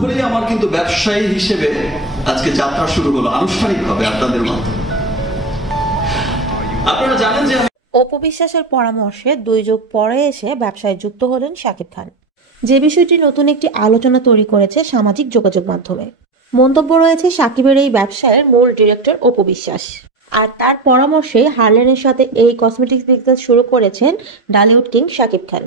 তাহলেই আমার কিন্তু ব্যবসায়ী হিসেবে আজকে যাত্রা শুরু হলো আনুষ্ঠানিকভাবে আপনাদের মাধ্যমে। আপনারা জানেন যে অপু বিশ্বাসের পরামর্শে 2 যুগ পরে এসে ব্যবসায় যুক্ত হলেন শাকিব খান, যে বিষয়টি নতুন একটি আলোচনা তৈরি করেছে সামাজিক যোগাযোগ মাধ্যমে। মন্তব্য রয়েছে শাকিবের এই ব্যবসায়ের মূল ডিরেক্টর অপু বিশ্বাস, আর তার পরামর্শে হার্লেনের সাথে এই কসমেটিক্স বিজনেস শুরু করেছেন ডালিউড কিং শাকিব খান।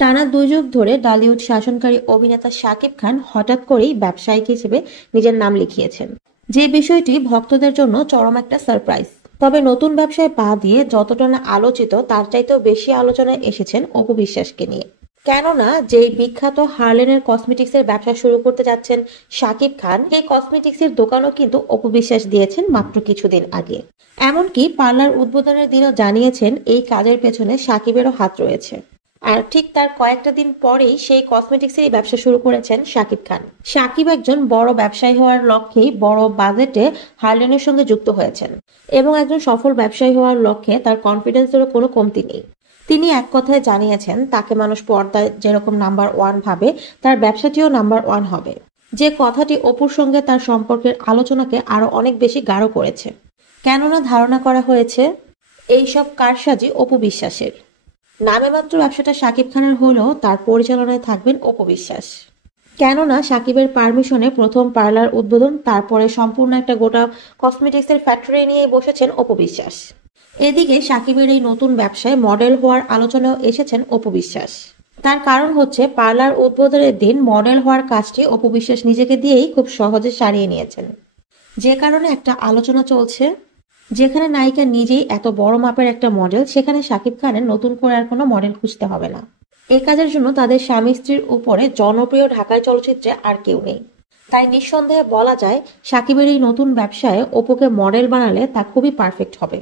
টানা 2 যুগ ধরে ডালিউড শাসনকারী অভিনেতা শাকিব খান হঠাৎ করেই ব্যবসায়িক হিসেবে নিজের নাম লিখিয়েছেন, যে বিষয়টি ভক্তদের জন্য চরম একটা সারপ্রাইজ। তবে নতুন ব্যবসায় পা দিয়ে যতটা না আলোচিত তার চাইতেও বেশি আলোচনায় এসেছেন অপু বিশ্বাসকে নিয়ে। কেননা যেই বিখ্যাত হার্লেনের কসমেটিক্সের ব্যবসা শুরু করতে যাচ্ছেন শাকিব খান, সেই কসমেটিক্সের দোকানও কিন্তু অপু বিশ্বাস দিয়েছেন মাত্র কিছুদিন আগে। এমনকি পার্লার উদ্বোধনের দিনও জানিয়েছেন এই কাজের পেছনে শাকিবেরও হাত রয়েছে। আর ঠিক তার কয়েকটা দিন পরেই সেই কসমেটিক্সেরই ব্যবসা শুরু করেছেন শাকিব খান। শাকিব একজন বড় ব্যবসায়ী হওয়ার লক্ষ্যেই বড় বাজেটে হার্লেনের সঙ্গে যুক্ত হয়েছেন, এবং একজন সফল ব্যবসায়ী হওয়ার লক্ষ্যে তার কনফিডেন্সেরও কোনো কমতি নেই। তিনি এক কথায় জানিয়েছেন তাকে মানুষ পর্দায় যেরকম নাম্বার 1 ভাবে, তার ব্যবসাটিও নাম্বার 1 হবে, যে কথাটি অপুর সঙ্গে তার সম্পর্কের আলোচনাকে আরো অনেক বেশি গাঢ় করেছে। কেননা ধারণা করা হয়েছে এইসব কারসাজি অপু বিশ্বাসের। নামে মাত্র ব্যবসাটা শাকিব খানের হলেও তার পরিচালনায় থাকবেন অপু বিশ্বাস। কেননা শাকিবের পারমিশনে প্রথম পার্লার উদ্বোধন, তারপরে সম্পূর্ণ একটা গোটা কসমেটিক্সের ফ্যাক্টরি নিয়ে বসেছেন অপু বিশ্বাস। এদিকে শাকিবের এই নতুন ব্যবসায় মডেল হওয়ার আলোচনাও এসেছেন অপু বিশ্বাস। তার কারণ হচ্ছে পার্লার উদ্বোধনের দিন মডেল হওয়ার কাজটি অপু বিশ্বাস নিজেকে দিয়েই খুব সহজে সারিয়ে নিয়েছেন, যে কারণে একটা আলোচনা চলছে যেখানে নায়িকা নিজেই এত বড় মাপের একটা মডেল, সেখানে শাকিব খানের নতুন করে আর কোনো মডেল খুঁজতে হবে না। এই কাজের জন্য তাদের স্বামী স্ত্রীর উপরে জনপ্রিয় ঢাকাই চলচ্চিত্রে আর কেউ নেই। তাই নিঃসন্দেহে বলা যায় শাকিবের এই নতুন ব্যবসায় অপুকে মডেল বানালে তা খুবই পারফেক্ট হবে।